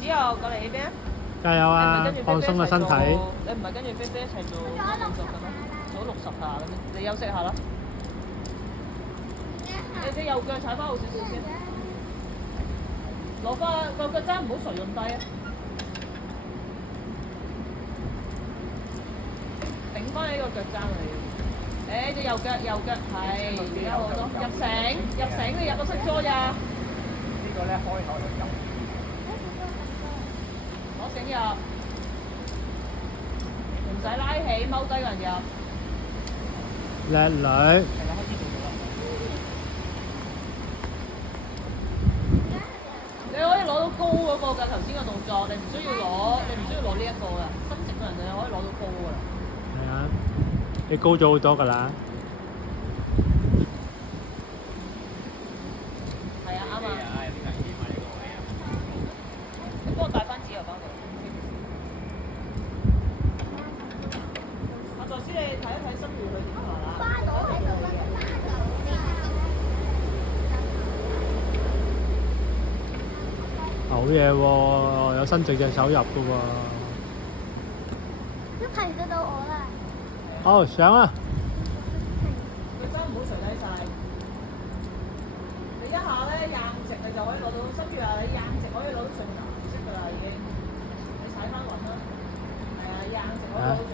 之後過嚟呢邊。加油啊！放鬆個身體。你唔係跟住菲菲一齊做動作嘅咩？做60下咁樣，你休息下啦。你隻右腳踩翻好少少先，攞翻個腳踭唔好垂咁低啊！頂翻呢個腳踭嚟。誒，隻右腳係而家好多入繩，你入到識咗呀？呢個咧開口就入。攞繩入，唔使拉起，踎低個人入。叻女。係啦，開始做咗啦。你可以攞到高嗰個㗎，頭先個動作，你唔需要攞呢一個㗎，伸直個人你可以攞到高㗎啦。係啊，你高咗好多㗎啦。係啊，啱啊。有啲危險啊！呢個位啊。你幫我帶翻紙油翻嚟。阿財師，你睇一睇心如佢點行啦。花朵喺度啦，好嘢喎，有伸直隻手入㗎喎。都睇得到我啦。好，上啦！腳踭唔好垂低晒。你一下咧硬直，你就可以攞到心如啊！你硬直可以攞到上面顏色㗎啦，已經。你踩翻穩啦。係啊，硬直可以攞到上面顏色。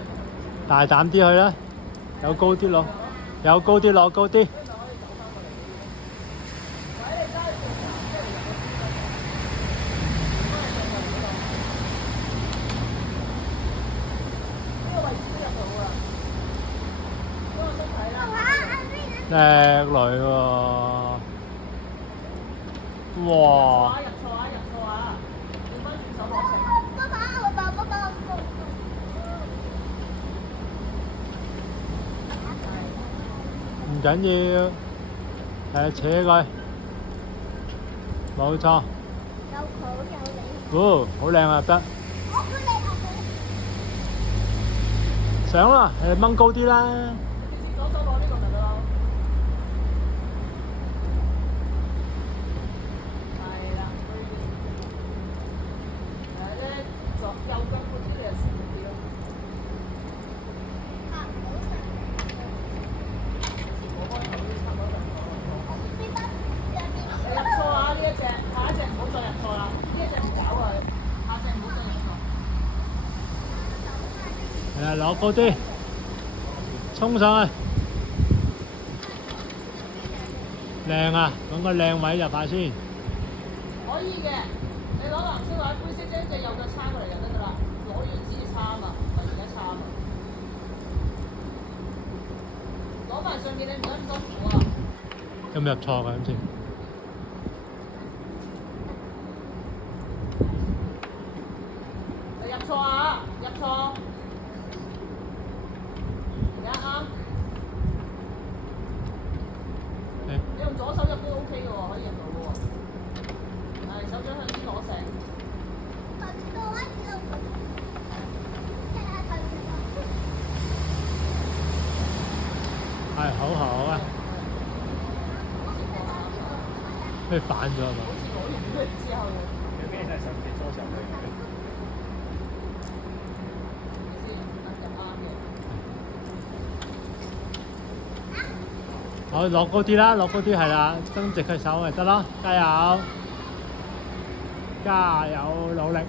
大膽啲去啦，有高啲落，有高啲落高啲。叻女喎！哇！入錯啊！轉翻轉手攞繩。唔緊要，扯佢，冇錯。有佢有你。哦，好靚啊，得。上啦，掹高啲啦。左手攞呢個咪得咯。係啦。係咧，右腳闊啲你就舒服啲咯。你入錯啊！呢一隻，下一隻唔好再入錯啦。呢一隻唔搞佢，下隻唔好再入錯。攞高啲，衝上去。靚啊！揾個靚位入下先。可以嘅，你攞藍色或者灰色將隻右腳叉過嚟就得㗎啦。攞完先叉啊嘛，唔係而家叉啊嘛。攞埋上面你唔使咁辛苦啊。有冇入錯㗎？咁先。你入錯啊！入錯。而家啱。你用左手入都 OK 嘅喎，可以入到嘅喎。係手掌向先攞繩。係好好啊！咩反咗啊嘛？好似攞完佢之後，有咩係上邊左上去？先咁啱嘅。好，落高啲啦，落高啲係啦，伸直佢手咪得咯，加油！加油，努力！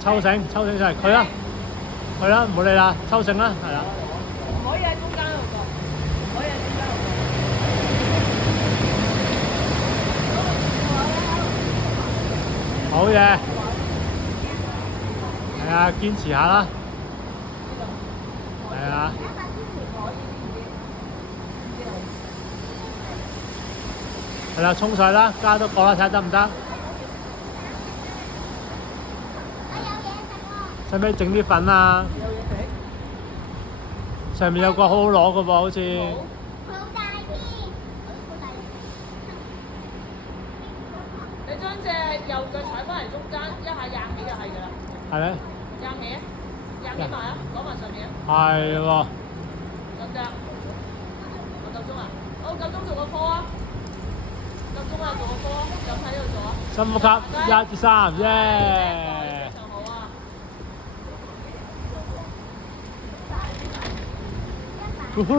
抽繩上嚟，佢啦，唔好理啦，抽繩啦，係啦。唔可以喺中間度做，唔可以喺中間度做。好嘢，係啊，堅持下啦，係啊。係啦，衝上去啦，加多個啦，睇下得唔得？使唔使整啲粉啊？有嘢食。上面有個好好攞嘅喎，好似。你將隻右腳踩翻嚟中間，一下硬起就係㗎啦。係咧。硬起啊！硬起埋啊！攞埋上面啊！係喎。得唔得？我夠鐘啊！我夠鐘做個 call 啊！夠鐘啊，做個波，有喺度做啊。深呼吸，1至3，耶！非常好啊！呼呼。